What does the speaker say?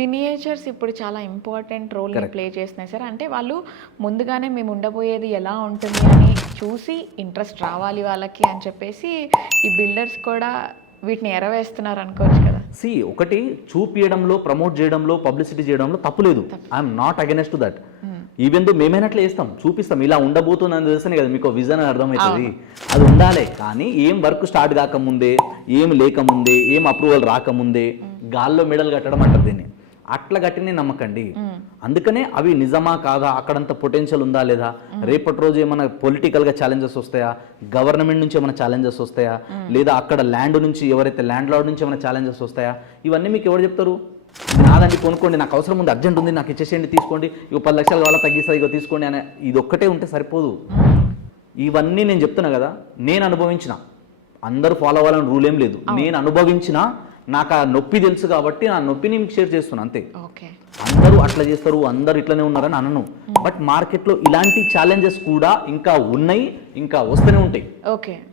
Miniatures ఇప్పుడు చాలా important role play చేస్తున్నాయి సార్. అంటే వాళ్ళు ముందుగానే మేము ఉండబోయేది ఎలా ఉంటుంది అని చూసి ఇంట్రెస్ట్ రావాలి వాళ్ళకి అని చెప్పేసి ఈ బిల్డర్స్ కూడా వీటిని ఎరవేస్తున్నారు అనుకోవచ్చు కదా. ఒకటి చూపించడంలో, ప్రమోట్ చేయడంలో, పబ్లిసిటీ చేయడంలో తప్పు లేదు. I'm not against to that. Even though మేమైనట్లే చేస్తాం, చూపిస్తాం, ఇలా ఉండబోతుందని తెలిస్తేనే కదా మీకు విజన్ అర్థమవుతుంది. అది ఉండాలి. కానీ ఏం వర్క్ స్టార్ట్ కాకముందే, ఏం లేకముందే, ఏం అప్రూవల్ రాకముందే గాల్లో మెడల్ కట్టడం అంటారు దీన్ని. అట్లా కట్టినే నమ్మకండి. అందుకనే అవి నిజమా కాదా, అక్కడంత పొటెన్షియల్ ఉందా లేదా, రేపటి రోజు ఏమైనా పొలిటికల్గా ఛాలెంజెస్ వస్తాయా, గవర్నమెంట్ నుంచి ఏమైనా ఛాలెంజెస్ వస్తాయా, లేదా అక్కడ ల్యాండ్ నుంచి ఎవరైతే ల్యాండ్ లార్డ్ నుంచి ఏమైనా ఛాలెంజెస్ వస్తాయా, ఇవన్నీ మీకు ఎవరు చెప్తారు? నాదండి కొనుక్కోండి, నాకు అవసరం ఉంది, అర్జెంట్ ఉంది, నాకు ఇచ్చేసేయండి, తీసుకోండి, ఇక 10 లక్షలు కావాలా తగ్గిస్తుంది, ఇక తీసుకోండి అనే ఇది ఒక్కటే ఉంటే సరిపోదు. ఇవన్నీ నేను చెప్తున్నా కదా, నేను అనుభవించిన, అందరూ ఫాలో అవ్వాలని రూల్ ఏం లేదు. నేను అనుభవించిన, నాకు ఆ నొప్పి తెలుసు కాబట్టి ఆ నొప్పిని మీకు షేర్ చేస్తున్నా అంతే. అందరూ అట్లా చేస్తారు, అందరూ ఇట్లనే ఉన్నారని అనను. బట్ మార్కెట్లో ఇలాంటి ఛాలెంజెస్ కూడా ఇంకా ఉన్నాయి, ఇంకా వస్తూనే ఉంటాయి.